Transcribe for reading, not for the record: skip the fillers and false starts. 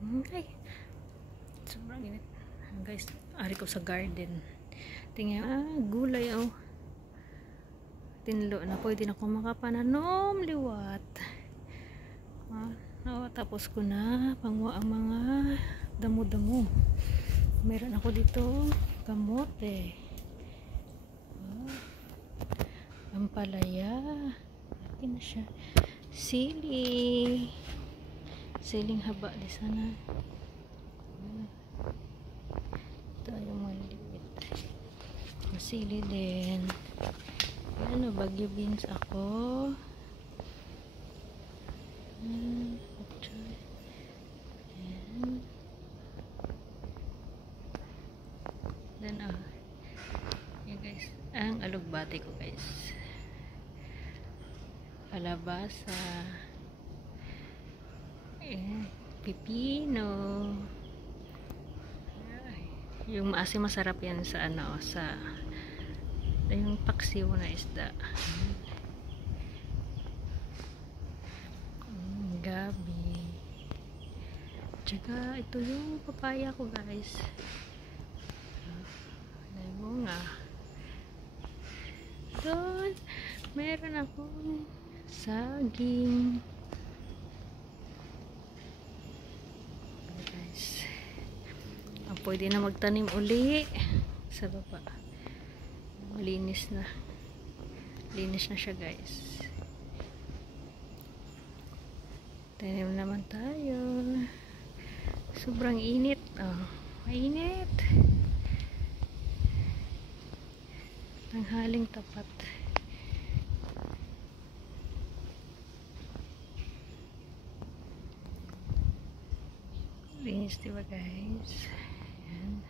Ay, sobrang init. Guys, ari ko sa garden. Tingnan, gulay oh. Tinlo na pwede na ako makapananom liwat. Tapos ko na pangwa ang mga damo-damo. Meron ako dito kamote. Ampalaya. Laki na siya. Sili. Siling haba di sana. Ito yung maliit. Masili din. Ano, bagyo beans ako. Then yeah guys, ang alugbati ko guys. Kalabasa. Pipino. Yung maasim masarap yan sa ano, sa yung paksiw na isda. Gabi. Tsaka ito yung papaya ko guys. May bunga. Doon meron akong saging. Guys, pwede na magtanim uli sa baba. Malinis na. Linis na siya guys. Tanim naman tayo. Sobrang init. Oh, mainit. Tanghaling tapat. Linis diba guys? Ayan.